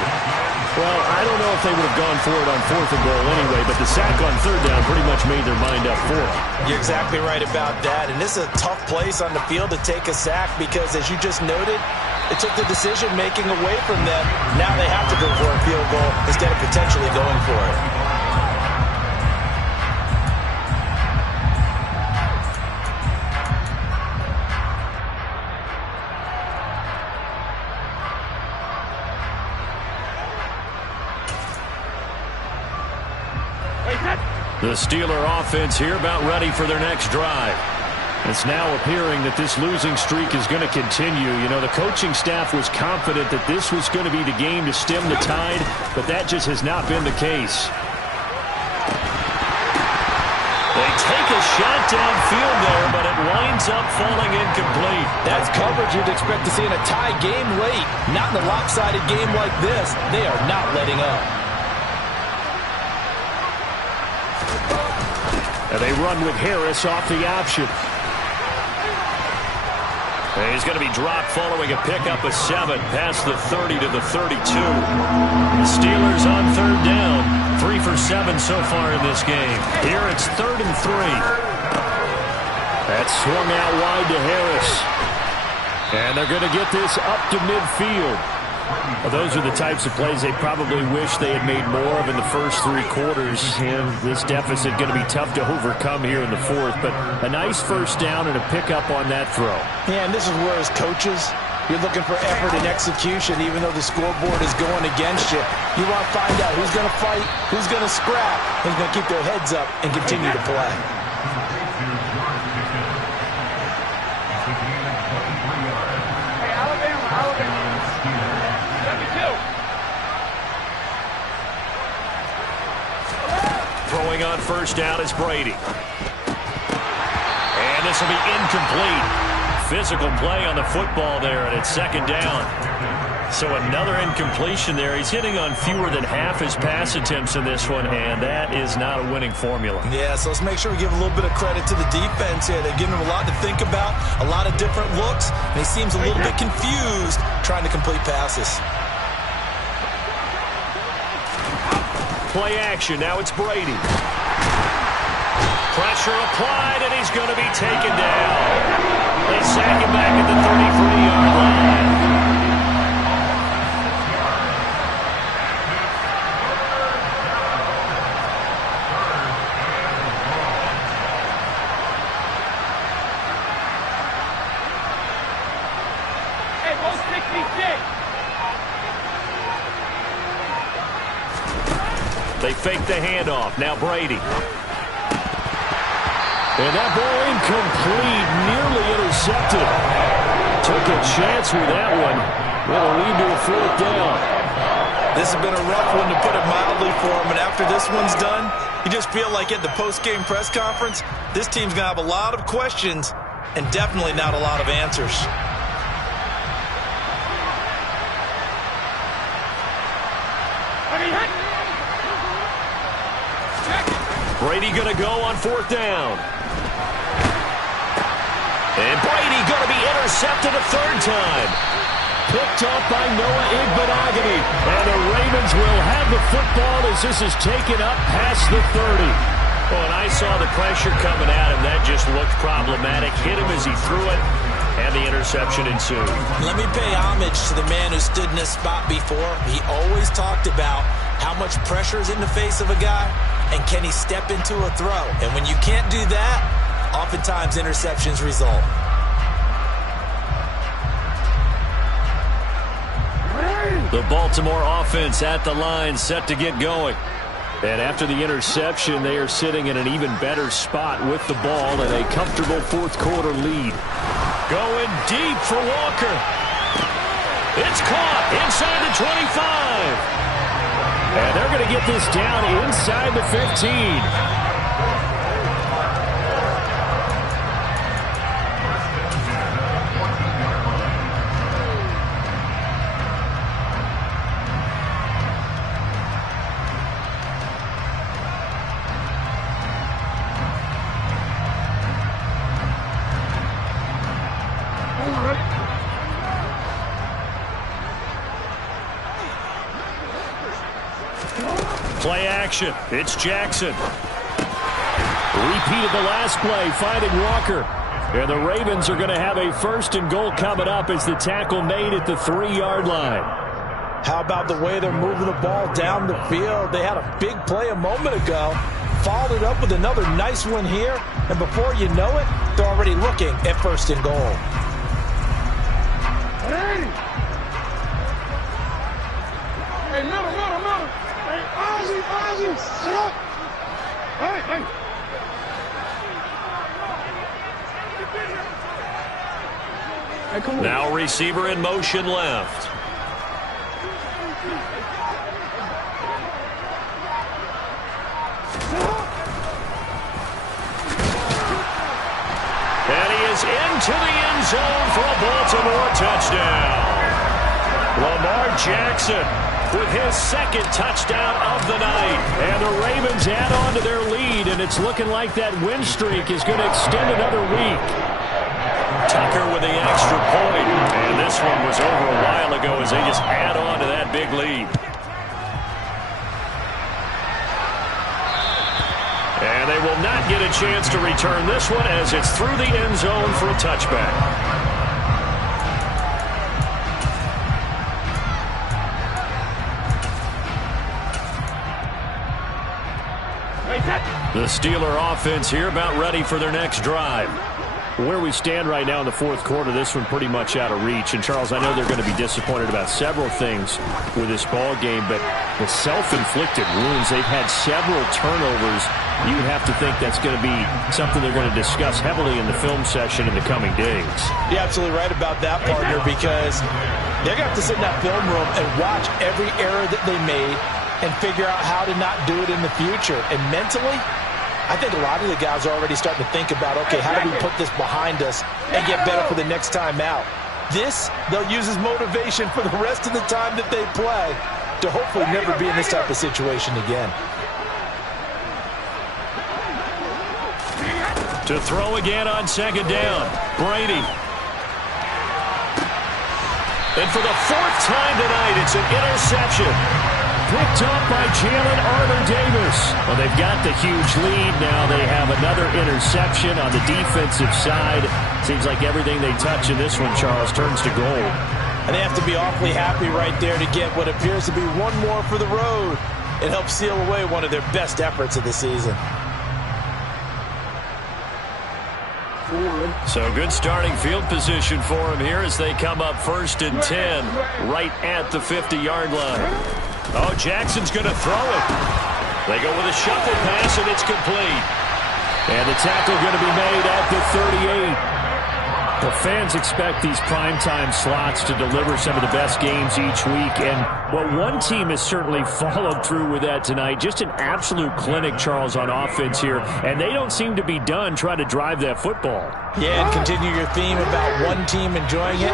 Well, I don't know if they would have gone for it on 4th and goal anyway, but the sack on 3rd down pretty much made their mind up for it. You're exactly right about that, and this is a tough place on the field to take a sack because, as you just noted, it took the decision-making away from them. Now they have to go for a field goal instead of potentially going for it. The Steeler offense here about ready for their next drive. It's now appearing that this losing streak is going to continue. You know, the coaching staff was confident that this was going to be the game to stem the tide, but that just has not been the case. They take a shot downfield there, but it winds up falling incomplete. That's coverage you'd expect to see in a tie game late. Not in a lopsided game like this. They are not letting up. And they run with Harris off the option. And he's going to be dropped following a pickup of 7 past the 30 to the 32. The Steelers on 3rd down. 3 for 7 so far in this game. Here it's 3rd and 3. That's swung out wide to Harris. And they're going to get this up to midfield. Well, those are the types of plays they probably wish they had made more of in the first 3 quarters. And this deficit going to be tough to overcome here in the 4th. But a nice first down and a pickup on that throw. Yeah, and this is where, as coaches, you're looking for effort and execution, even though the scoreboard is going against you. You want to find out who's going to fight, who's going to scrap, who's going to keep their heads up and continue to play. Throwing on first down is Brady. And this will be incomplete. Physical play on the football there, and it's second down. So another incompletion there. He's hitting on fewer than half his pass attempts in this one, and that is not a winning formula. Yeah, so let's make sure we give a little bit of credit to the defense here. They're giving him a lot to think about, a lot of different looks, and he seems a little bit confused trying to complete passes. Play action. Now it's Brady. Pressure applied, and he's going to be taken down. They sack him back at the 33-yard line. They fake the handoff. Now Brady. And that ball incomplete, nearly intercepted. Took a chance with that one. Will lead to a fourth down. This has been a rough one, to put it mildly, for him. And after this one's done, you just feel like at the post-game press conference, this team's going to have a lot of questions and definitely not a lot of answers. Brady going to go on fourth down. And Brady going to be intercepted a third time. Picked up by Noah Igbenogany. And the Ravens will have the football as this is taken up past the 30. Well, and I saw the pressure coming at him. That just looked problematic. Hit him as he threw it, and the interception ensued. Let me pay homage to the man who stood in this spot before. He always talked about how much pressure is in the face of a guy, and can he step into a throw? And when you can't do that, oftentimes interceptions result. The Baltimore offense at the line, set to get going. And after the interception, they are sitting in an even better spot with the ball and a comfortable fourth quarter lead. Going deep for Walker. It's caught inside the 25. And they're going to get this down inside the 15. Play action. It's Jackson. Repeat of the last play, finding Walker. And the Ravens are going to have a first and goal coming up as the tackle made at the 3-yard line. How about the way they're moving the ball down the field? They had a big play a moment ago. Followed it up with another nice one here. And before you know it, they're already looking at first and goal. Hey, middle. Hey, Ozzy, sit up. Hey. Hey, come on. Now receiver in motion left. And he is into the end zone for a Baltimore touchdown. Lamar Jackson with his second touchdown of the night. And the Ravens add on to their lead, and it's looking like that win streak is going to extend another week. Tucker with the extra point. And this one was over a while ago as they just add on to that big lead. And they will not get a chance to return this one as it's through the end zone for a touchback. The Steeler offense here about ready for their next drive. Where we stand right now in the fourth quarter, this one pretty much out of reach. And, Charles, I know they're going to be disappointed about several things with this ball game, but the self-inflicted wounds, they've had several turnovers. You would have to think that's going to be something they're going to discuss heavily in the film session in the coming days. You're absolutely right about that, partner, because they're going to have to sit in that film room and watch every error that they made and figure out how to not do it in the future. And mentally, I think a lot of the guys are already starting to think about, okay, how do we put this behind us and get better for the next time out? This, they'll use as motivation for the rest of the time that they play to hopefully never be in this type of situation again. To throw again on second down, Brady. And for the fourth time tonight, it's an interception. Picked up by Jalen Armour-Davis. Well, they've got the huge lead. Now they have another interception on the defensive side. Seems like everything they touch in this one, Charles, turns to gold. And they have to be awfully happy right there to get what appears to be one more for the road. It helps seal away one of their best efforts of the season. So good starting field position for him here as they come up 1st and 10 right at the 50-yard line. Oh, Jackson's going to throw it. They go with a shuffle pass, and it's complete. And the tackle going to be made at the 38. The fans expect these primetime slots to deliver some of the best games each week. And, well, one team has certainly followed through with that tonight. Just an absolute clinic, Charles, on offense here. And they don't seem to be done trying to drive that football. Yeah, and continue your theme about one team enjoying it.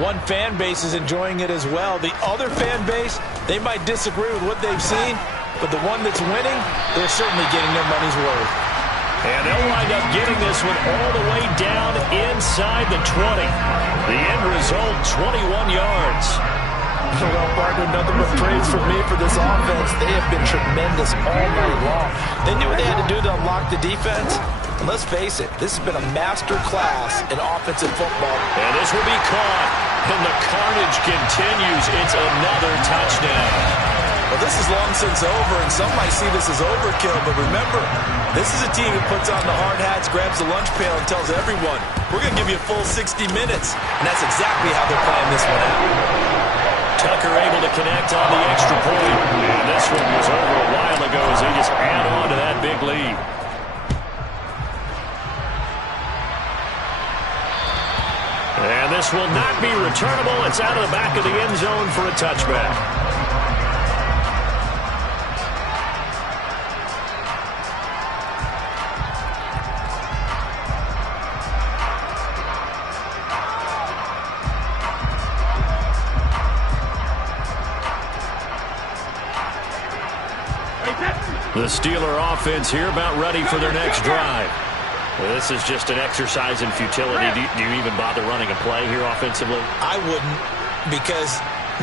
One fan base is enjoying it as well. The other fan base, they might disagree with what they've seen, but the one that's winning, they're certainly getting their money's worth. And they'll wind up getting this one all the way down inside the 20. The end result, 21 yards. Well, partner, nothing but praise from me for this offense. They have been tremendous all night long. They knew what they had to do to unlock the defense. And let's face it, this has been a master class in offensive football. And this will be caught. And the carnage continues. It's another touchdown. Well, this is long since over, and some might see this as overkill, but remember, this is a team that puts on the hard hats, grabs the lunch pail, and tells everyone, we're going to give you a full 60 minutes. And that's exactly how they're playing this one out. Tucker able to connect on the extra point. And this one was over a while ago as they just add on to that big lead. And this will not be returnable. It's out of the back of the end zone for a touchback. The Steeler offense here about ready for their next drive. Well, this is just an exercise in futility. Do you even bother running a play here offensively? I wouldn't, because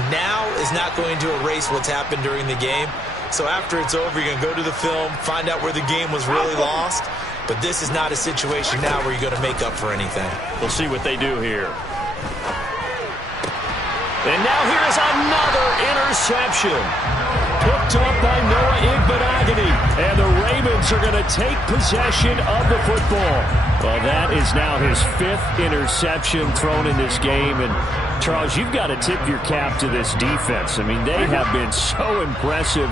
now is not going to erase what's happened during the game. So after it's over, you're going to go to the film, find out where the game was really lost. But this is not a situation now where you're going to make up for anything. We'll see what they do here. And now here's another interception. Picked up by Noah Igbenogany. And the Ravens are going to take possession of the football. Well, that is now his 5th interception thrown in this game. And, Charles, you've got to tip your cap to this defense. I mean, they have been so impressive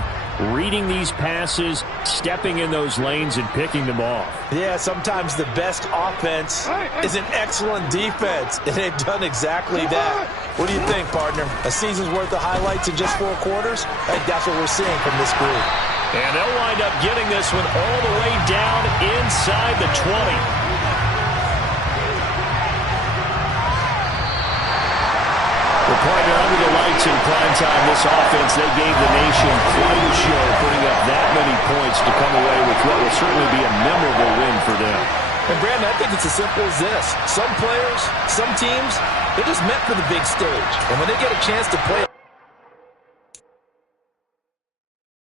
reading these passes, stepping in those lanes, and picking them off. Yeah, sometimes the best offense is an excellent defense, and they've done exactly that. What do you think, partner? A season's worth of highlights in just 4 quarters? I think that's what we're seeing from this group. And they'll wind up getting this one all the way down inside the 20. Well, partner, under the lights in primetime, this offense, they gave the nation quite a show, putting up that many points to come away with what will certainly be a memorable win for them. And, Brandon, I think it's as simple as this. Some players, some teams, they're just meant for the big stage. And when they get a chance to play